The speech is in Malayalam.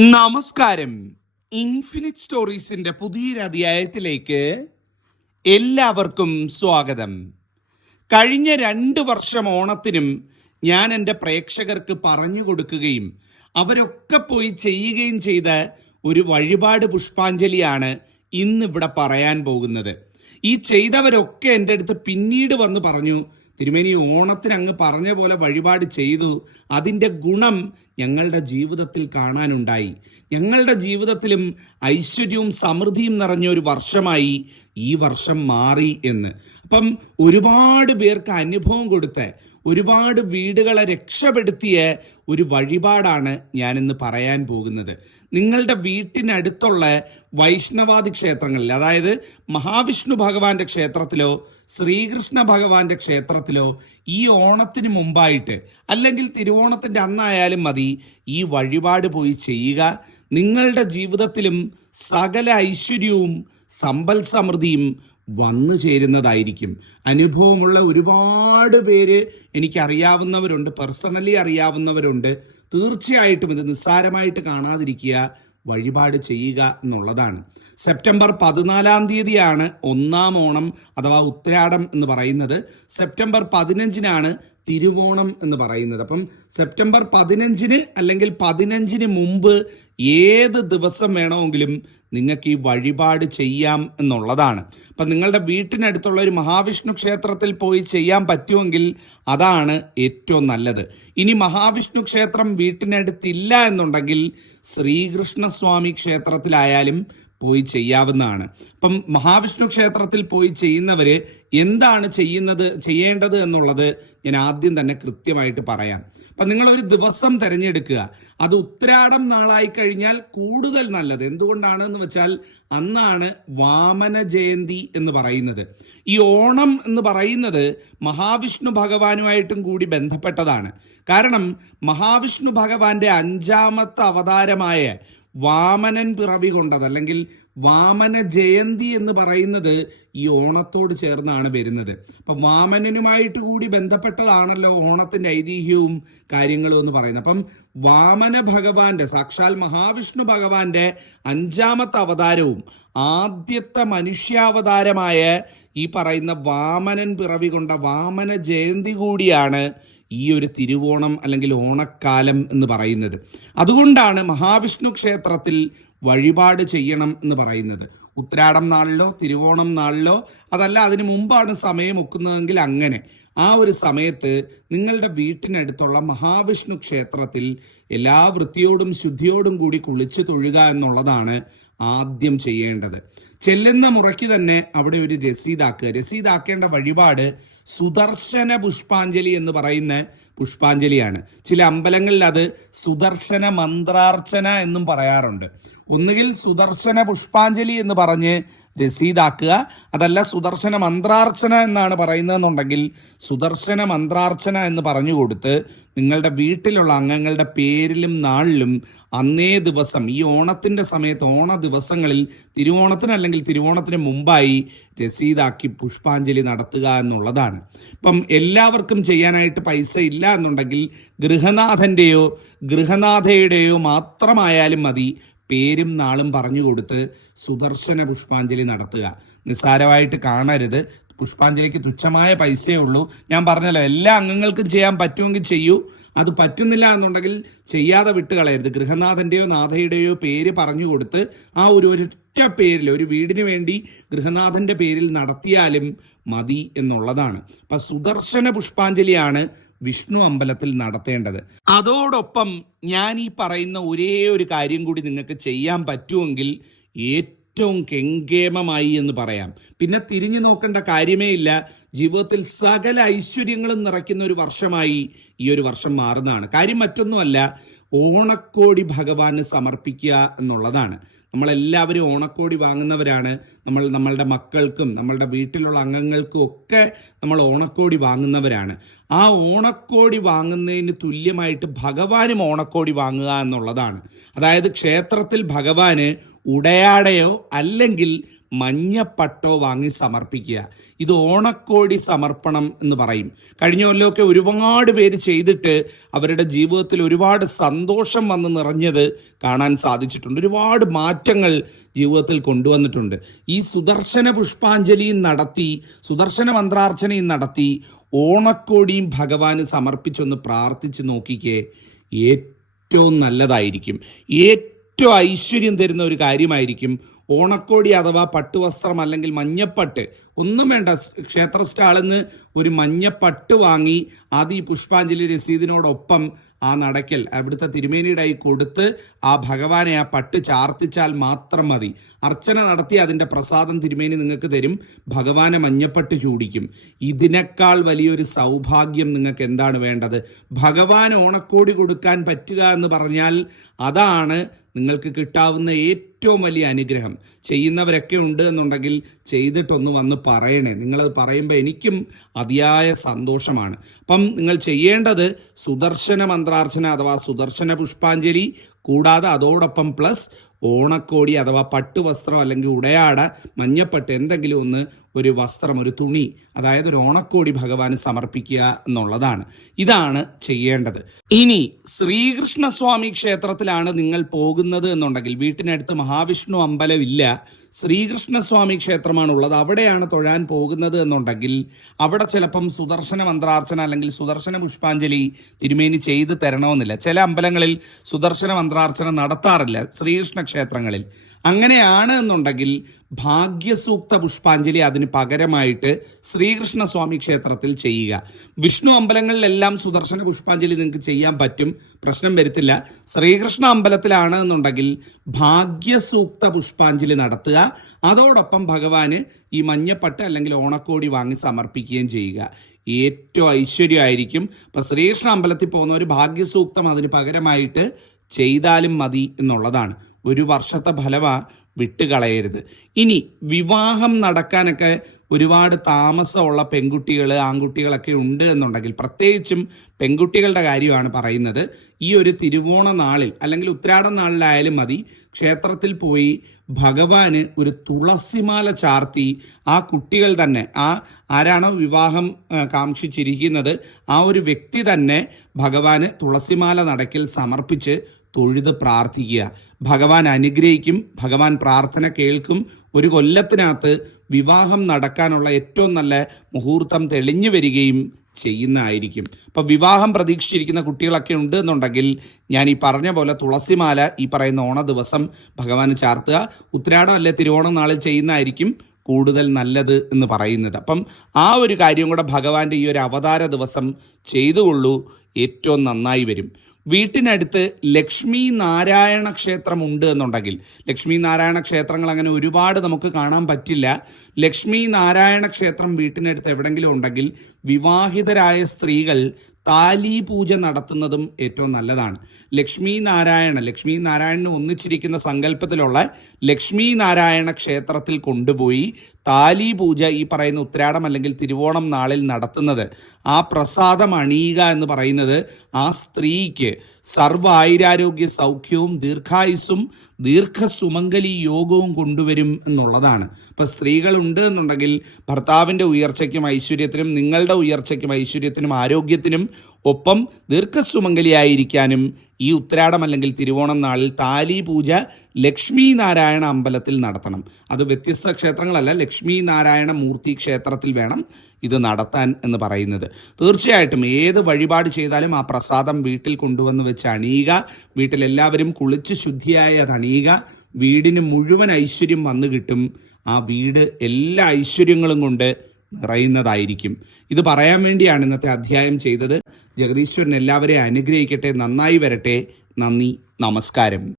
നമസ്കാരം. ഇൻഫിനിറ്റ് സ്റ്റോറീസിന്റെ പുതിയൊരു അധ്യായത്തിലേക്ക് എല്ലാവർക്കും സ്വാഗതം. കഴിഞ്ഞ രണ്ട് വർഷം ഓണത്തിനും ഞാൻ എന്റെ പ്രേക്ഷകർക്ക് പറഞ്ഞു കൊടുക്കുകയും അവരൊക്കെ പോയി ചെയ്യുകയും ചെയ്ത ഒരു വഴിപാട് പുഷ്പാഞ്ജലിയാണ് ഇന്നിവിടെ പറയാൻ പോകുന്നത്. ഈ ചെയ്തവരൊക്കെ എന്റെ അടുത്ത് പിന്നീട് വന്ന് പറഞ്ഞു തിരുമേനി ഓണത്തിന് അങ്ങ് പറഞ്ഞ പോലെ വഴിപാട് ചെയ്തു. അതിന്റെ ഗുണം ഞങ്ങളുടെ ജീവിതത്തിൽ കാണാനുണ്ടായി. ഞങ്ങളുടെ ജീവിതത്തിലും ഐശ്വര്യവും സമൃദ്ധിയും നിറഞ്ഞ ഒരു വർഷമായി ഈ വർഷം മാറി എന്ന്. അപ്പം ഒരുപാട് പേർക്ക് അനുഭവം കൊടുത്ത. ഒരുപാട് വീടുകളെ രക്ഷപ്പെടുത്തിയ ഒരു വഴിപാടാണ് ഞാനിന്ന് പറയാൻ പോകുന്നത്. നിങ്ങളുടെ വീട്ടിനടുത്തുള്ള വൈഷ്ണവാദി ക്ഷേത്രങ്ങളിൽ അതായത് മഹാവിഷ്ണു ഭഗവാന്റെ ക്ഷേത്രത്തിലോ ശ്രീകൃഷ്ണ ഭഗവാന്റെ ക്ഷേത്രത്തിലോ ഈ ഓണത്തിന് മുമ്പായിട്ട് അല്ലെങ്കിൽ തിരുവോണത്തിന്റെ അന്നായാലും മതി ഈ വഴിപാട് പോയി ചെയ്യുക. നിങ്ങളുടെ ജീവിതത്തിലും സകല ഐശ്വര്യവും സമ്പൽ സമൃദ്ധിയും വന്നു ചേരുന്നതായിരിക്കും. അനുഭവമുള്ള ഒരുപാട് പേര് എനിക്കറിയാവുന്നവരുണ്ട് പേഴ്സണലി അറിയാവുന്നവരുണ്ട്. തീർച്ചയായിട്ടും ഇത് നിസ്സാരമായിട്ട് കാണാതിരിക്കുക വഴിപാട് ചെയ്യുക എന്നുള്ളതാണ്. സെപ്റ്റംബർ പതിനാലാം തീയതിയാണ് ഒന്നാം ഓണം അഥവാ ഉത്രാടം എന്ന് പറയുന്നത്. സെപ്റ്റംബർ പതിനഞ്ചിനാണ് തിരുവോണം എന്ന് പറയുന്നത്. അപ്പം സെപ്റ്റംബർ പതിനഞ്ചിന് അല്ലെങ്കിൽ പതിനഞ്ചിന് മുമ്പ് ഏത് ദിവസം വേണമെങ്കിലും നിങ്ങൾക്ക് ഈ വഴിപാട് ചെയ്യാം എന്നുള്ളതാണ്. അപ്പം നിങ്ങളുടെ വീട്ടിനടുത്തുള്ള ഒരു മഹാവിഷ്ണു ക്ഷേത്രത്തിൽ പോയി ചെയ്യാൻ പറ്റുമെങ്കിൽ അതാണ് ഏറ്റവും നല്ലത്. ഇനി മഹാവിഷ്ണു ക്ഷേത്രം വീട്ടിനടുത്തില്ല എന്നുണ്ടെങ്കിൽ ശ്രീകൃഷ്ണസ്വാമി ക്ഷേത്രത്തിലായാലും പോയി ചെയ്യാവുന്നതാണ്. അപ്പം മഹാവിഷ്ണു ക്ഷേത്രത്തിൽ പോയി ചെയ്യുന്നവര് എന്താണ് ചെയ്യുന്നത് ചെയ്യേണ്ടത് എന്നുള്ളത് ഞാൻ ആദ്യം തന്നെ കൃത്യമായിട്ട് പറയാം. അപ്പം നിങ്ങൾ ഒരു ദിവസം തിരഞ്ഞെടുക്കുക. അത് ഉത്തരാടം നാളായി കഴിഞ്ഞാൽ കൂടുതൽ നല്ലത്. എന്തുകൊണ്ടാണ് എന്ന് വെച്ചാൽ അന്നാണ് വാമന ജയന്തി എന്ന് പറയുന്നത്. ഈ ഓണം എന്ന് പറയുന്നത് മഹാവിഷ്ണു ഭഗവാനുമായിട്ടും കൂടി ബന്ധപ്പെട്ടതാണ്. കാരണം മഹാവിഷ്ണു ഭഗവാന്റെ അഞ്ചാമത്തെ അവതാരമായ വാമനൻ പിറവി കൊണ്ടത് അല്ലെങ്കിൽ വാമന ജയന്തി എന്ന് പറയുന്നത് ഈ ഓണത്തോട് ചേർന്നാണ് വരുന്നത്. അപ്പം വാമനനുമായിട്ട് കൂടി ബന്ധപ്പെട്ടതാണല്ലോ ഓണത്തിന്റെ ഐതിഹ്യവും കാര്യങ്ങളും എന്ന് പറയുന്നത്. അപ്പം വാമന ഭഗവാന്റെ സാക്ഷാൽ മഹാവിഷ്ണു ഭഗവാന്റെ അഞ്ചാമത്തെ അവതാരവും ആദ്യത്തെ മനുഷ്യാവതാരമായ ഈ പറയുന്ന വാമനൻ പിറവി കൊണ്ട വാമന ജയന്തി കൂടിയാണ് ഈ ഒരു തിരുവോണം അല്ലെങ്കിൽ ഓണക്കാലം എന്ന് പറയുന്നത്. അതുകൊണ്ടാണ് മഹാവിഷ്ണു ക്ഷേത്രത്തിൽ വഴിപാട് ചെയ്യണം എന്ന് പറയുന്നത്. ഉത്രാടം നാളിലോ തിരുവോണം നാളിലോ അതല്ല അതിനു മുമ്പാണ് സമയം ഒക്കുന്നതെങ്കിൽ അങ്ങനെ. ആ ഒരു സമയത്ത് നിങ്ങളുടെ വീട്ടിനടുത്തുള്ള മഹാവിഷ്ണു ക്ഷേത്രത്തിൽ എല്ലാ വൃത്തിയോടും ശുദ്ധിയോടും കൂടി കുളിച്ചു തൊഴുക എന്നുള്ളതാണ് ആദ്യം ചെയ്യേണ്ടത്. ചെല്ലുന്ന മുറയ്ക്ക് തന്നെ അവിടെ ഒരു രസീതാക്കുക രസീതാക്കേണ്ട വഴിപാട് സുദർശന പുഷ്പാഞ്ജലി എന്ന് പറയുന്ന പുഷ്പാഞ്ജലിയാണ്. ചില അമ്പലങ്ങളിൽ അത് സുദർശന മന്ത്രാർച്ചന എന്നും പറയാറുണ്ട്. ഒന്നുകിൽ സുദർശന പുഷ്പാഞ്ജലി എന്ന് പറഞ്ഞ് രസീതാക്കുക അതല്ല സുദർശന മന്ത്രാർച്ചന എന്നാണ് പറയുന്നതെന്നുണ്ടെങ്കിൽ സുദർശന മന്ത്രാർച്ചന എന്ന് പറഞ്ഞു കൊടുത്ത് നിങ്ങളുടെ വീട്ടിലുള്ള അംഗങ്ങളുടെ പേരിലും നാളിലും അന്നേ ദിവസം ഈ ഓണത്തിന്റെ സമയത്ത് ഓണ ദിവസങ്ങളിൽ തിരുവോണത്തിന് അല്ലെങ്കിൽ തിരുവോണത്തിന് മുമ്പായി രസീതാക്കി പുഷ്പാഞ്ജലി നടത്തുക എന്നുള്ളതാണ്. ഇപ്പം എല്ലാവർക്കും ചെയ്യാനായിട്ട് പൈസ ഇല്ല എന്നുണ്ടെങ്കിൽ ഗൃഹനാഥന്റെയോ ഗൃഹനാഥയുടെയോ മാത്രമായാലും മതി പേരും നാളും പറഞ്ഞു കൊടുത്ത് സുദർശന പുഷ്പാഞ്ജലി നടത്തുക. നിസ്സാരമായിട്ട് കാണരുത്. പുഷ്പാഞ്ജലിക്ക് തുച്ഛമായ പൈസയേ ഉള്ളൂ. ഞാൻ പറഞ്ഞല്ലോ എല്ലാ അംഗങ്ങൾക്കും ചെയ്യാൻ പറ്റുമെങ്കിൽ ചെയ്യൂ. അത് പറ്റുന്നില്ല എന്നുണ്ടെങ്കിൽ ചെയ്യാതെ വിട്ടുകളയരുത്. ഗൃഹനാഥന്റെയോ നാഥയുടെയോ പേര് പറഞ്ഞു കൊടുത്ത് ആ ഒരു ഒരൊറ്റ പേരിൽ ഒരു വീടിന് വേണ്ടി ഗൃഹനാഥന്റെ പേരിൽ നടത്തിയാലും മതി എന്നുള്ളതാണ്. അപ്പം സുദർശന പുഷ്പാഞ്ജലിയാണ് വിഷ്ണു അമ്പലത്തിൽ നടത്തേണ്ടത്. അതോടൊപ്പം ഞാൻ ഈ പറയുന്ന ഒരേ ഒരു കാര്യം കൂടി നിങ്ങൾക്ക് ചെയ്യാൻ പറ്റുമെങ്കിൽ ഏറ്റവും കെങ്കേമമായി എന്ന് പറയാം. പിന്നെ തിരിഞ്ഞു നോക്കേണ്ട കാര്യമേ ഇല്ല. ജീവിതത്തിൽ സകല ഐശ്വര്യങ്ങളും നിറയ്ക്കുന്ന ഒരു വർഷമായി ഈ ഒരു വർഷം മാറുന്നതാണ്. കാര്യം മറ്റൊന്നുമല്ല ഓണക്കോടി ഭഗവാന് സമർപ്പിക്കുക എന്നുള്ളതാണ്. നമ്മളെല്ലാവരും ഓണക്കോടി വാങ്ങുന്നവരാണ്. നമ്മൾ നമ്മളുടെ മക്കൾക്കും നമ്മളുടെ വീട്ടിലുള്ള അംഗങ്ങൾക്കും ഒക്കെ നമ്മൾ ഓണക്കോടി വാങ്ങുന്നവരാണ്. ആ ഓണക്കോടി വാങ്ങുന്നതിന് തുല്യമായിട്ട് ഭഗവാനും ഓണക്കോടി വാങ്ങുക എന്നുള്ളതാണ്. അതായത് ക്ഷേത്രത്തിൽ ഭഗവാന് ഉടയാടയോ അല്ലെങ്കിൽ മഞ്ഞപ്പട്ടോ വാങ്ങി സമർപ്പിക്കുക. ഇത് ഓണക്കോടി സമർപ്പണം എന്ന് പറയും. കഴിഞ്ഞ കൊല്ലമൊക്കെ ഒരുപാട് പേര് ചെയ്തിട്ട് അവരുടെ ജീവിതത്തിൽ ഒരുപാട് സന്തോഷം വന്ന് നിറഞ്ഞത് കാണാൻ സാധിച്ചിട്ടുണ്ട്. ഒരുപാട് മാറ്റങ്ങൾ ജീവിതത്തിൽ കൊണ്ടുവന്നിട്ടുണ്ട്. ഈ സുദർശന പുഷ്പാഞ്ജലിയും നടത്തി സുദർശന മന്ത്രാർച്ചനയും നടത്തി ഓണക്കോടിയും ഭഗവാന് സമർപ്പിച്ചൊന്ന് പ്രാർത്ഥിച്ച് നോക്കിക്കേ ഏറ്റവും നല്ലതായിരിക്കും. ഏറ്റവും ഐശ്വര്യം തരുന്ന ഒരു കാര്യമായിരിക്കും ഓണക്കോടി അഥവാ പട്ടുവസ്ത്രം അല്ലെങ്കിൽ മഞ്ഞപ്പട്ട്. ഒന്നും വേണ്ട. ക്ഷേത്ര സ്റ്റാളിൽ നിന്ന് ഒരു മഞ്ഞപ്പട്ട് വാങ്ങി അത് ഈ പുഷ്പാഞ്ജലി രസീതിനോടൊപ്പം ആ നടക്കൽ അവിടുത്തെ തിരുമേനിയുടായി കൊടുത്ത് ആ ഭഗവാനെ ആ പട്ട് ചാർത്തിച്ചാൽ മാത്രം മതി. അർച്ചന നടത്തി അതിന്റെ പ്രസാദം തിരുമേനി നിങ്ങൾക്ക് തരും. ഭഗവാനെ മഞ്ഞപ്പട്ട് ചൂടിക്കും. ഇതിനേക്കാൾ വലിയൊരു സൗഭാഗ്യം നിങ്ങൾക്ക് എന്താണ് വേണ്ടത്? ഭഗവാൻ ഓണക്കോടി കൊടുക്കാൻ പറ്റുക എന്ന് പറഞ്ഞാൽ അതാണ് നിങ്ങൾക്ക് കിട്ടാവുന്ന ഏറ്റവും വലിയ അനുഗ്രഹം. ചെയ്യുന്നവരൊക്കെ ഉണ്ട് എന്നുണ്ടെങ്കിൽ ചെയ്തിട്ടൊന്ന് വന്ന് പറയണേ. നിങ്ങളത് പറയുമ്പോൾ എനിക്കും അതിയായ സന്തോഷമാണ്. അപ്പം നിങ്ങൾ ചെയ്യേണ്ടത് സുദർശന മന്ത്രാർച്ചന അഥവാ സുദർശന പുഷ്പാഞ്ജലി. കൂടാതെ അതോടൊപ്പം പ്ലസ് ഓണക്കോടി അഥവാ പട്ടുവസ്ത്രം അല്ലെങ്കിൽ ഉടയാട മഞ്ഞപ്പട്ട് എന്തെങ്കിലും ഒന്ന് ഒരു വസ്ത്രം ഒരു തുണി അതായത് ഒരു ഓണക്കോടി ഭഗവാന് സമർപ്പിക്കുക എന്നുള്ളതാണ്. ഇതാണ് ചെയ്യേണ്ടത്. ഇനി ശ്രീകൃഷ്ണസ്വാമി ക്ഷേത്രത്തിലാണ് നിങ്ങൾ പോകുന്നത് എന്നുണ്ടെങ്കിൽ വീട്ടിനടുത്ത് മഹാവിഷ്ണു അമ്പലമില്ല ശ്രീകൃഷ്ണസ്വാമി ക്ഷേത്രമാണ് ഉള്ളത്. അവിടെയാണ് തൊഴാൻ പോകുന്നത് എന്നുണ്ടെങ്കിൽ അവിടെ ചിലപ്പം സുദർശന മന്ത്രാർച്ചന അല്ലെങ്കിൽ സുദർശന പുഷ്പാഞ്ജലി തിരുമേനി ചെയ്ത് തരണമെന്നില്ല. ചില അമ്പലങ്ങളിൽ സുദർശന മന്ത്രാർച്ചന നടത്താറില്ല. ശ്രീകൃഷ്ണ ക്ഷേത്രങ്ങളിൽ. അങ്ങനെയാണ് എന്നുണ്ടെങ്കിൽ ഭാഗ്യസൂക്ത പുഷ്പാഞ്ജലി അതിന് പകരമായിട്ട് ശ്രീകൃഷ്ണസ്വാമി ക്ഷേത്രത്തിൽ ചെയ്യുക. വിഷ്ണു അമ്പലങ്ങളിലെല്ലാം സുദർശന പുഷ്പാഞ്ജലി നിങ്ങൾക്ക് ചെയ്യാൻ പറ്റും. പ്രശ്നം വരുത്തില്ല. ശ്രീകൃഷ്ണ അമ്പലത്തിലാണ് എന്നുണ്ടെങ്കിൽ ഭാഗ്യസൂക്ത പുഷ്പാഞ്ജലി നടത്തുക. അതോടൊപ്പം ഭഗവാന് ഈ മഞ്ഞപ്പട്ട് അല്ലെങ്കിൽ ഓണക്കോടി വാങ്ങി സമർപ്പിക്കുകയും ചെയ്യുക. ഏറ്റവും ഐശ്വര്യമായിരിക്കും. ഇപ്പം ശ്രീകൃഷ്ണ അമ്പലത്തിൽ പോകുന്ന ഒരു ഭാഗ്യസൂക്തം അതിന് പകരമായിട്ട് ചെയ്താലും മതി എന്നുള്ളതാണ്. ഒരു വർഷത്തെ ഫലമാ വിട്ടുകളയരുത്. ഇനി വിവാഹം നടക്കാനൊക്കെ ഒരുപാട് താമസമുള്ള പെൺകുട്ടികൾ ആൺകുട്ടികളൊക്കെ ഉണ്ട് എന്നുണ്ടെങ്കിൽ പ്രത്യേകിച്ചും പെൺകുട്ടികളുടെ കാര്യമാണ് പറയുന്നത്. ഈ ഒരു തിരുവോണ നാളിൽ അല്ലെങ്കിൽ ഉത്രാടം നാളിലായാലും മതി. ക്ഷേത്രത്തിൽ പോയി ഭഗവാന് ഒരു തുളസിമാല ചാർത്തി ആ കുട്ടികൾ തന്നെ ആ ആരാണോ വിവാഹം കാക്ഷിച്ചിരിക്കുന്നത് ആ ഒരു വ്യക്തി തന്നെ ഭഗവാന് തുളസിമാല നടക്കിൽ സമർപ്പിച്ച് തൊഴുത് പ്രാർത്ഥിക്കുക. ഭഗവാൻ അനുഗ്രഹിക്കും ഭഗവാൻ പ്രാർത്ഥന കേൾക്കും. ഒരു കൊല്ലത്തിനകത്ത് വിവാഹം നടക്കാനുള്ള ഏറ്റവും നല്ല മുഹൂർത്തം തെളിഞ്ഞു വരികയും ചെയ്യുന്നതായിരിക്കും. അപ്പം വിവാഹം പ്രതീക്ഷിച്ചിരിക്കുന്ന കുട്ടികളൊക്കെ ഉണ്ട് എന്നുണ്ടെങ്കിൽ ഞാൻ ഈ പറഞ്ഞ പോലെ തുളസിമാല ഈ പറയുന്ന ഓണ ദിവസം ഭഗവാന് ചാർത്തുക. ഉത്രാടം അല്ലെ തിരുവോണം നാളിൽ ചെയ്യുന്നതായിരിക്കും കൂടുതൽ നല്ലത് എന്ന് പറയുന്നത്. അപ്പം ആ ഒരു കാര്യം കൂടെ ഭഗവാന്റെ ഈ ഒരു അവതാര ദിവസം ചെയ്തുകൊള്ളൂ. ഏറ്റവും നന്നായി വരും. വീട്ടിനടുത്ത് ലക്ഷ്മി നാരായണ ക്ഷേത്രം ഉണ്ട് എന്നുണ്ടെങ്കിൽ ലക്ഷ്മി നാരായണ ക്ഷേത്രങ്ങൾ അങ്ങനെ ഒരുപാട് നമുക്ക് കാണാൻ പറ്റില്ല. ലക്ഷ്മി നാരായണ ക്ഷേത്രം വീട്ടിനടുത്ത് എവിടെങ്കിലും ഉണ്ടെങ്കിൽ വിവാഹിതരായ സ്ത്രീകൾ താലി പൂജ നടത്തുന്നതും ഏറ്റവും നല്ലതാണ്. ലക്ഷ്മി നാരായണ ലക്ഷ്മി നാരായണന് ഒന്നിച്ചിരിക്കുന്ന സങ്കല്പത്തിലുള്ള ലക്ഷ്മി നാരായണ ക്ഷേത്രത്തിൽ കൊണ്ടുപോയി താലി പൂജ ഈ പറയുന്ന ഉത്രാടം അല്ലെങ്കിൽ തിരുവോണം നാളിൽ നടത്തുന്നത്. ആ പ്രസാദം അണിയുക എന്ന് പറയുന്നത് ആ സ്ത്രീക്ക് സർവ ആയുരാരോഗ്യ സൗഖ്യവും ദീർഘായുസ്സും ദീർഘസുമംഗലി യോഗവും കൊണ്ടുവരും എന്നുള്ളതാണ്. ഇപ്പം സ്ത്രീകളുണ്ട് എന്നുണ്ടെങ്കിൽ ഭർത്താവിന്റെ ഉയർച്ചയ്ക്കും ഐശ്വര്യത്തിനും നിങ്ങളുടെ ഉയർച്ചയ്ക്കും ഐശ്വര്യത്തിനും ആരോഗ്യത്തിനും ഒപ്പം ദീർഘസുമംഗലിയായിരിക്കാനും ഈ ഉത്രാടം അല്ലെങ്കിൽ തിരുവോണം നാളിൽ താലി പൂജ ലക്ഷ്മി നാരായണ അമ്പലത്തിൽ നടത്തണം. അത് വ്യത്യസ്ത ക്ഷേത്രങ്ങളല്ല ലക്ഷ്മി നാരായണ മൂർത്തി ക്ഷേത്രത്തിൽ വേണം ഇത് നടത്താൻ എന്ന് പറയുന്നത്. തീർച്ചയായിട്ടും ഏത് വഴിപാട് ചെയ്താലും ആ പ്രസാദം വീട്ടിൽ കൊണ്ടുവന്ന് വെച്ച് അണിയുക വീട്ടിലെല്ലാവരും കുളിച്ച് ശുദ്ധിയായി അത് അണിയുക വീടിന് മുഴുവൻ ഐശ്വര്യം വന്നു കിട്ടും. ആ വീട് എല്ലാ ഐശ്വര്യങ്ങളും കൊണ്ട് നിറയുന്നതായിരിക്കും. ഇത് പറയാൻ വേണ്ടിയാണ് ഇന്നത്തെ അധ്യായം ചെയ്തത്. ജഗദീശ്വരൻ എല്ലാവരെയും അനുഗ്രഹിക്കട്ടെ. നന്നായി വരട്ടെ. നന്ദി. നമസ്കാരം.